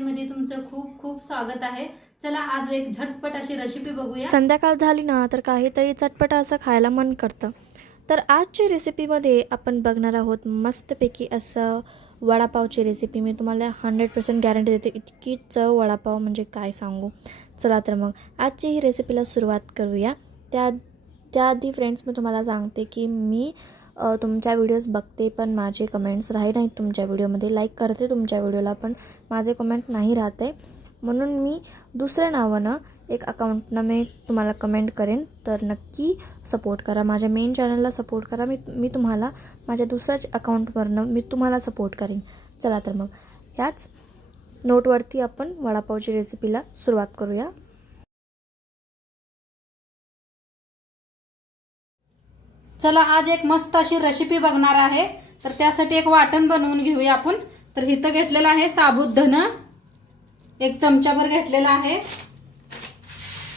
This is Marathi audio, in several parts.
मध्ये तुमचं खूप खूप स्वागत आहे। चला आज एक झटपट अशी रेसिपी बघूया। संध्याकाळ झाली ना तर काहीतरी चटपट असं खायला मन करतं. तर आजची रेसिपीमध्ये आपण बघणार आहोत मस्तपैकी असं वडापावची रेसिपी. मी तुम्हाला 100% गॅरंटी देते, इतकी चव वडापाव म्हणजे काय सांगू. चला तर मग आजची ही रेसिपीला सुरुवात करूया. त्याआधी फ्रेंड्स मी तुम्हाला सांगते की मी तुमच्या व्हिडिओज बघते, पण माझे कमेंट्स राही नाहीत तुमच्या व्हिडिओमध्ये. लाईक करते तुमच्या व्हिडिओला, पण माझे कमेंट नाही राहते. म्हणून मी दुसऱ्या नावानं एक अकाउंटनं मी तुम्हाला कमेंट करेन. तर नक्की सपोर्ट करा, माझ्या मेन चॅनलला सपोर्ट करा. मी तुम्हाला माझ्या दुसऱ्याच अकाउंटवरनं मी तुम्हाला सपोर्ट करेन. चला तर मग ह्याच नोटवरती आपण वडापावची रेसिपीला सुरुवात करूया. चला आज एक मस्त अशी रेसिपी बघणार आहे. तर त्यासाठी एक वाटण बनवून घेऊया आपण. तर इथं घेतलेलं आहे साबुत धन, 1 चमचाभर घेतलेला आहे.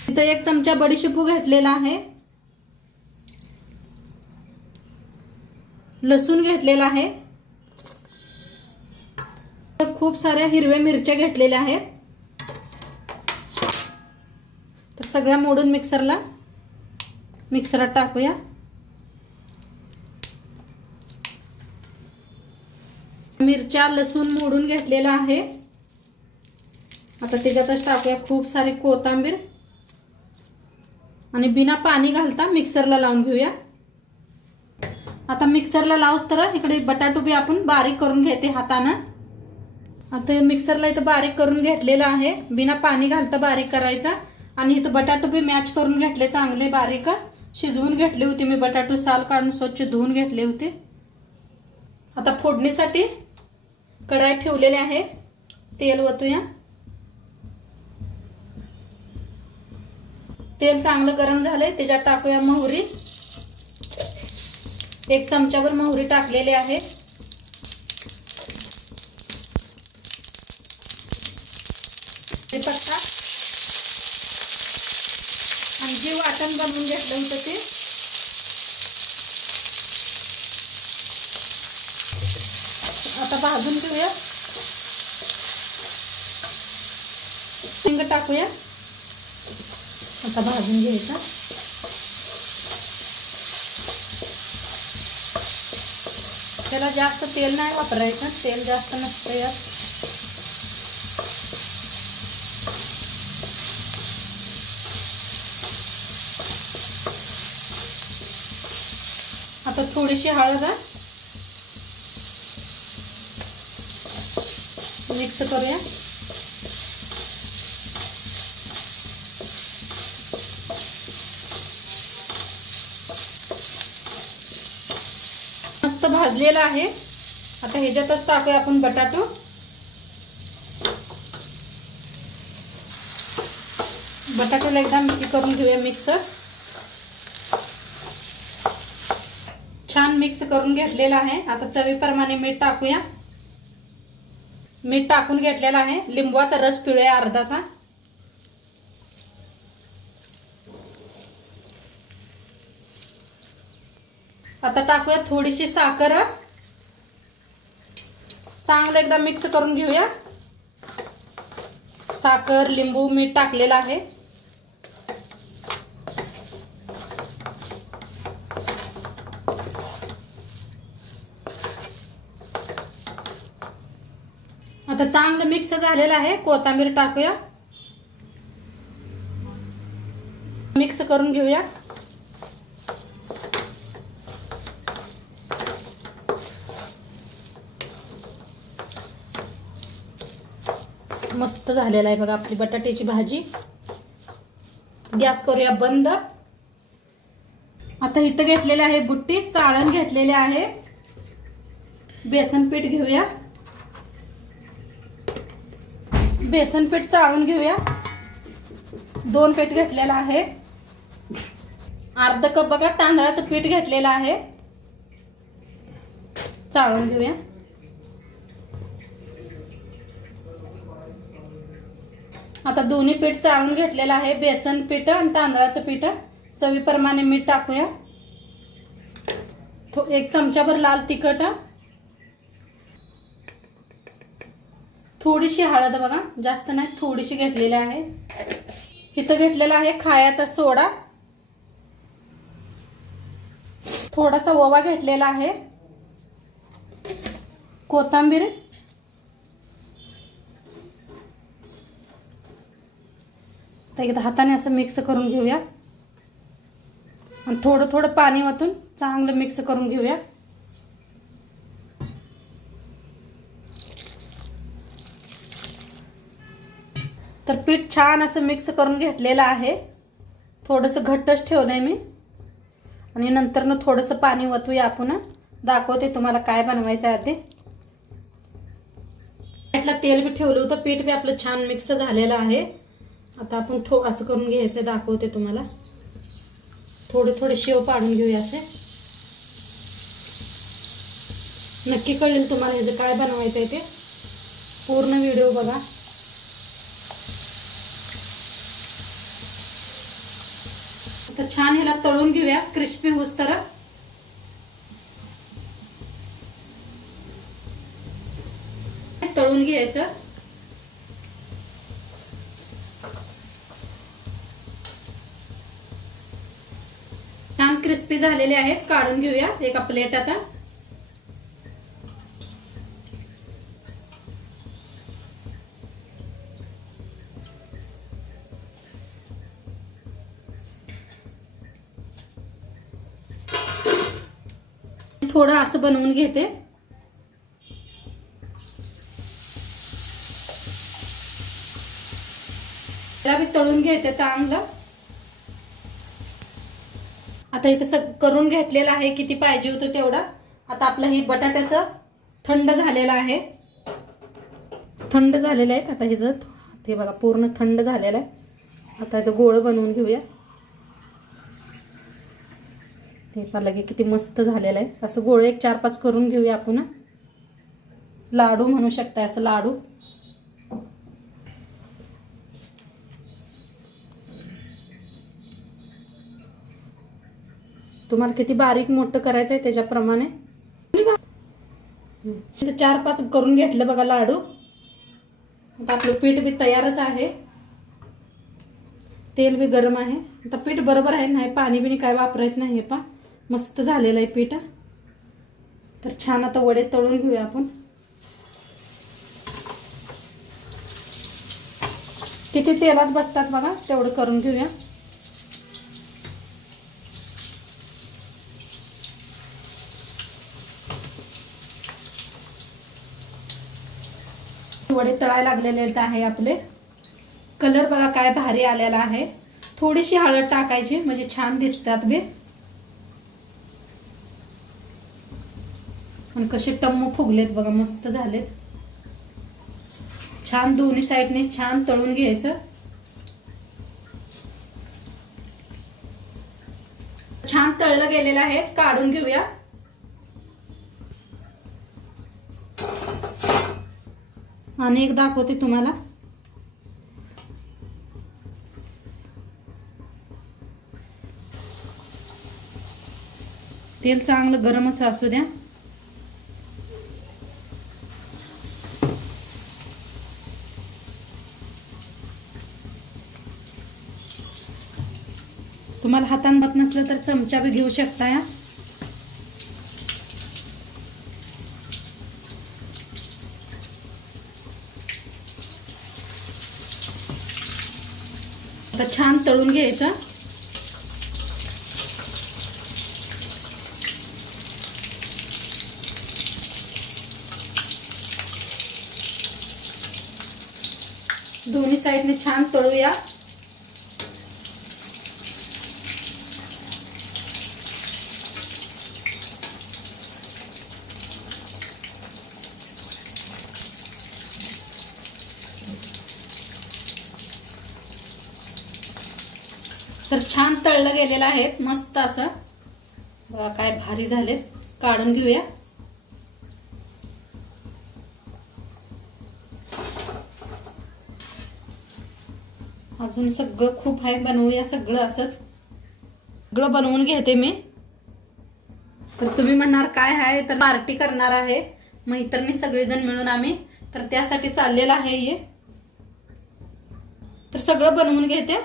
इथं 1 चमचा बडीशेपू घेतलेला आहे. लसूण घेतलेला आहे. खूप साऱ्या हिरव्या मिरच्या घेतलेल्या आहेत. तर सगळ्या मोडून मिक्सरात टाकूया. मिरच्या लसूण मोडून घेतलेला आहे. आता त्याच्यातच टाकूया खूप सारी कोथिंबीर आणि बिना पाणी घालता मिक्सरला लावून घेऊया. आता मिक्सरला लावूस तर इकडे बटाटो बी आपण बारीक करून घेते हाताने. आता मिक्सरला इथं बारीक करून घेतलेला आहे, बिना पाणी घालता बारीक करायचा. आणि इथं बटाटो बी मॅच करून घेतले, चांगले बारीक शिजवून घेतले होते मी. बटाटो साल काढून स्वच्छ धुवून घेतले होते. आता फोडणीसाठी कढाई ठेवलेली आहे. तेल ओतूया. तेल चांगलं गरम झालंय, त्याच्यात टाकूया मोहरी. 1 चमचाभर मोहरी टाकलेली आहे. पत्ता आणि जे वाटण बनवून घेतलं होतं ते आता भाजून घेऊया. हिंग टाकूया. आता भाजून घ्यायचा. त्याला जास्त तेल नाही वापरायचं, तेल जास्त नसतं यात. आता थोडीशी हळद मिक्स करूया. मस्त भाजलेला आहे. आता ह्याच्यातच टाकूया आपण बटाटो. बटाट्याला एकदा मिक्स करून घेऊया. छान मिक्स करून घेतलेला आहे. आता चवीप्रमाणे मीठ टाकूया. मीठ टाकून घेतलेला आहे. लिंबूचा रस पिळूया अर्धाचा. आता टाकूया थोडीशी साखर. चांगलं एकदा मिक्स करून घेऊया. साखर, लिंबू, मीठ टाकलेलं आहे. आता चांगलं मिक्स झालेलं आहे. कोथिंबीर टाकूया. मिक्स करून घेऊया. मस्त झालेला आहे बघा आपली बटाट्याची भाजी. गॅस करूया बंद. आता इथं घेतलेले आहे बुट्टी, चाळण घेतलेले आहे. बेसन पीठ घेऊया. बेसन पीठ चाळून घेऊया. 2 पीठ घेतलेला आहे. अर्धा कप बघा तांदळाचं पीठ घेतलेलं आहे. चाळून घेऊया. आता दोन्ही पीठ चाळून घेतलेलं आहे, बेसन पीठ आणि तांदळाचं पीठ. चवीप्रमाणे मीठ टाकूया. 1 चमचाभर लाल तिखट, थोडीशी हळद बघा, जास्त नाही, थोडीशी घेतलेली आहे. इथं घेतलेला आहे खायचा सोडा, थोडासा ओवा घेतलेला आहे, कोथिंबीर, तर एकदा हाताने असं मिक्स करून घेऊया आणि थोडं थोडं पाणी ओतून चांगलं मिक्स करून घेऊया. तर पीठ छान असं मिक्स करून घेतलेलं आहे. थोडंसं घट्टच ठेवलंय मी आणि नंतर थोडंसं पाणी ओतूया आपण. दाखवते तुम्हाला काय बनवायचं आहे ते. पीठला तेल बी ठेवलं होतं, पीठ बी आपलं छान मिक्स झालेलं आहे. आता आपण असं करून घ्यायचं, दाखवते तुम्हाला. थोडे थोडे शेव पाडून घेऊया असे. नक्की कळेल तुम्हाला ह्याचं काय बनवायचं आहे ते. पूर्ण व्हिडिओ बघा. आता छान ह्याला तळून घेऊया क्रिस्पी होईस्तोवर. तळून घ्यायचं. छान क्रिस्पी झालेले आहेत, काढून घेऊया एका प्लेट. आता थोडं असं बनवून घेते. त्याला मी तळून घेते चांगलं. आता इथं करून घेतलेलं आहे, किती पाहिजे होतं तेवढं. आता आपलं हे बटाट्याचं थंड झालेलं आहे, थंड झालेलं आहे. आता हे बघा पूर्ण थंड झालेलं आहे. आता ह्याचं गोळ बनवून घेऊया. ते पण लगे किती मस्त झालेलं आहे. असं गोळे एक 4-5 करून घेऊया आपण. लाडू म्हणू शकता, असं लाडू. तुम्हाला किती बारीक मोठं करायचं आहे त्याच्याप्रमाणे. 4-5 करून घेतलं बघा लाडू. आता आपलं पीठ बी तयारच आहे. तेल बी गरम आहे. आता पीठ बरोबर आहे, नाही पाणी बिनी काय वापरायचं नाही. हे मस्त झालेलं आहे पीठ. तर छान आता वडे तळून घेऊया आपण. किती तेलात बसतात बघा, तेवढं करून घेऊया. वडे तळायला लागलेले आहे आपले. कलर बघा काय भारी आलेला आहे. थोडीशी हळद टाकायची म्हणजे छान दिसतात बे. आणि कसे टम्म फुगलेत बघा, मस्त झालेत. छान दोन्ही साईडने छान तळून घ्यायचं. छान तळलं गेलेलं आहे, काढून घेऊया. आणि एक दाखवते तुम्हाला. तेल चांगलं गरमच असू द्या. तुम्हाला हातानं होत नसलं तर चमचा बी घेऊ शकता. आता छान तळून घ्यायचं. दोन्ही साईडने छान तळूया. तर छान तळलं गेलेलं आहे, मस्त असं बघा काय भारी झाले. काढून घेऊया. अजून सगळं खूप आहे, बनवूया सगळं असंच. सगळं बनवून घेते मी. तर तुम्ही म्हणणार काय आहे, तर पार्टी करणार आहे मैत्रिणी सगळेजण मिळून आम्ही तर त्यासाठी चाललेलं आहे हे. तर सगळं बनवून घेते.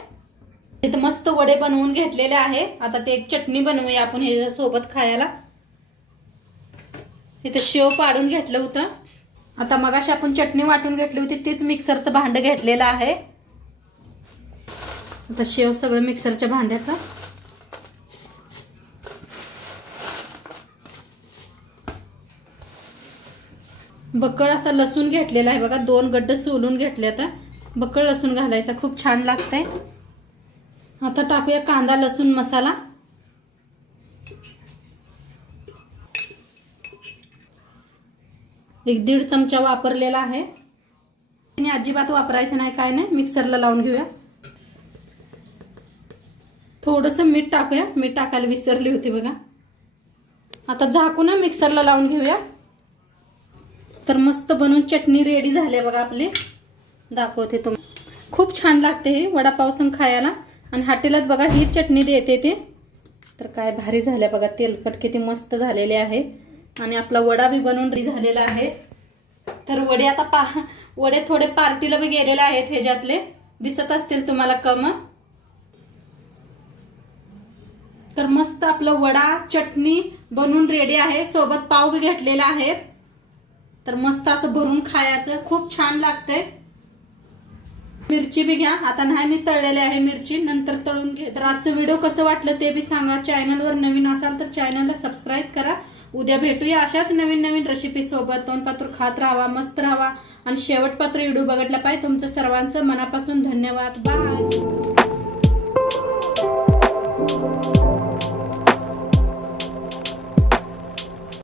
इथं मस्त वडे बनवून घेतलेले आहे. आता ते एक चटणी बनवूया आपण हे सोबत खायला. इथं शेव पाडून घेतलं होतं. आता मगाशी आपण चटणी वाटून घेतली होती तीच मिक्सरचं भांडं घेतलेलं आहे. आता शेव सगळं मिक्सरच्या भांड्यात. बक्कळ असा लसूण घेतलेला आहे बघा. 2 गड्ड सोलून घेतले. आता बक्कळ लसूण घालायचा, खूप छान लागतंय. आता टाकूया कांदा लसूण मसाला. एक 1.5 चमचा वापरलेला आहे. आणि अजिबात वापरायचं नाही, काय नाही. मिक्सरला लावून घेऊया. थोडंसं मीठ टाकूया. मीठ टाकायला विसरली होती बघा. आता झाकून मिक्सरला लावून घेऊया. तर मस्त बनवून चटणी रेडी झाली आहे बघा आपली. दाखवते तुम्हाला. खूप छान लागते हे वडापाव संग खायला. आणि हॉटेलात बघा ही चटणी देते ते. तर काय भारी झाल्या बघा. तेलकट किती मस्त झालेले आहे. आणि आपला वडा बी बनवून रेडी झालेला आहे. तर वडे आता वडे थोडे पार्टीला बी गेलेले आहेत. ह्याच्यातले दिसत असतील तुम्हाला कम. तर मस्त आपलं वडा चटणी बनवून रेडी आहे. सोबत पाव बी घेतलेला आहे. तर मस्त असं भरून खायचं, खूप छान लागतंय. मिरची बी घ्या. आता नाही मी तळलेले आहे मिरची, नंतर तळून घे. तर आजचं व्हिडिओ कसं वाटलं ते बी सांगा. चॅनलवर नवीन असाल तर चॅनलला सबस्क्राईब करा. उद्या भेटूया अशाच नवीन नवीन रेसिपी सोबत. तोंडपात्र खात राहावा, मस्त राहावा आणि शेवटपात्र व्हिडिओ बघितला पाहिजे. तुमचं सर्वांचं मनापासून धन्यवाद. बाय.